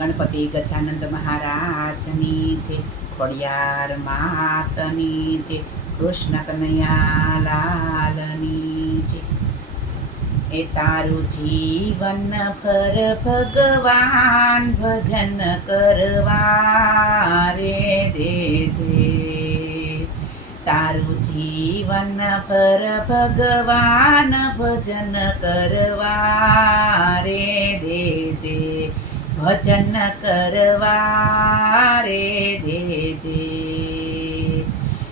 ગણપતિ ગજાનંદ મહારાજની છે ખોડિયાર માતની છે કૃષ્ણ કનૈયા લાલની છે એ તારું જીવન ભર ભગવાન ભજન કરવા રે દેજે. તારું જીવન પર ભગવાન ભજન કરવા રે દેજે, ભજન કરવા રે દેજે.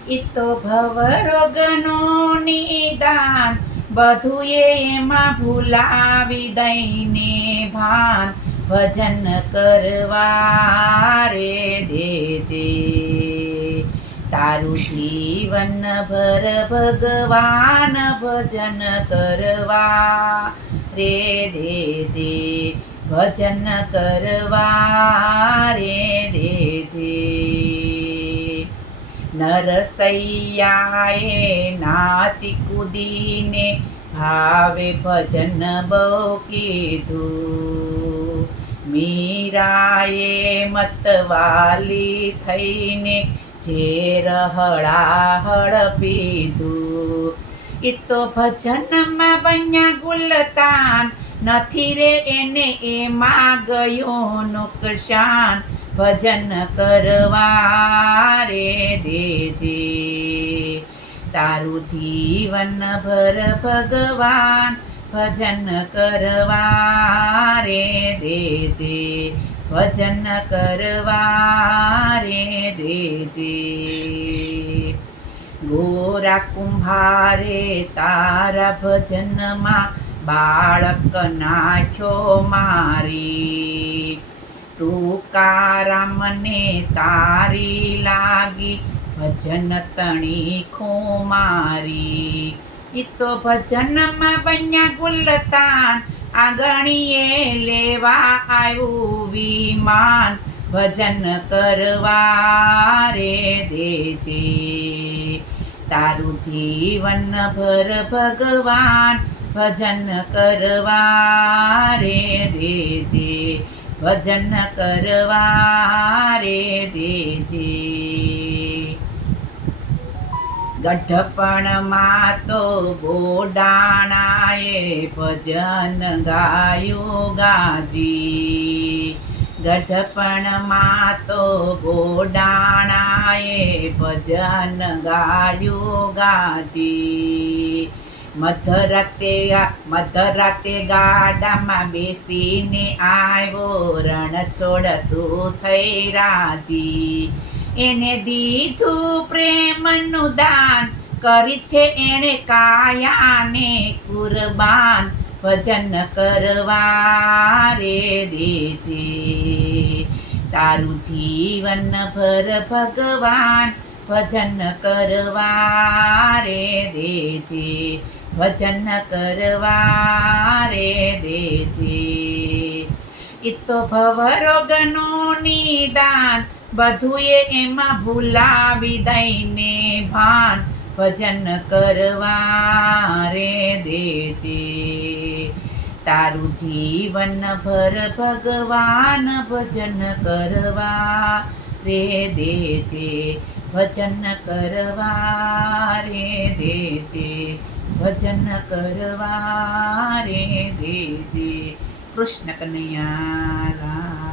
ઈ તો ભવરોગનો નિદાન, બધું એમાં ભૂલાવી દઈને ભાન, ભજન કરવા રે દેજે. તારું જીવન ભર ભગવાન ભજન કરવા. રે દેજે ભજન કરવા. રે દેજે નરસૈયાએ નાચી કૂદીને ભાવે ભજન બહુ કીધું. મીરાએ મતવાલી થઈને ઝેર હળાહળ પીધું. એ તો ભજનમાં બન્યા ગુલતાન. નથી રે એને એમાં ગયો નુકસાન. ભજન કરવા રે દેજે. તારું જીવન ભર ભગવાન. ભજન કરવા રે દેજે. ભજન કરવા રે દેજે. ગોરા કુંભારે તારા ભજનમાં બાળક નાખ્યો મારી. તુકારામને તારી લાગી ભજન તણી ખુમારી ઈ તો ભજનમાં બન્યા ગુલતાન આંગણીએ લેવા આવ્યું વિમાન. ભજન કરવા રે દેજે. તારું જીવન ભર ભગવાન, ભજન કરવા રે દેજે. ભજન કરવા રે દેજે. ગઢપણમાં તો બોડાણાએ ભજન ગાયું ગાજી. ગઢપણમાં તો ગોડાણાએ ભજન ગાયું ગાજી. મધરાતે મધરાતે ગાડામાં બેસીને આવ્યો રણ છોડતું થઈ રાજી. એને દીધું પ્રેમનું દાન કરી છે એણે કાયાને કુરબાન. ભજન કરવા રે દેજે. તારું જીવન ભર ભગવાન. ભજન કરવા રે દેજે. ભજન કરવા રે દેજે તો ભવરોગનું નિદાન. બધુંએ એમાં ભૂલાવી દઈને ભાન. ભજન કરવા રે દેજે. તારું જીવન ભર ભગવાન ભજન કરવા રે દેજે. ભજન કરવા રે દેજે. ભજન કરવા રે દેજે. કૃષ્ણ કનૈયા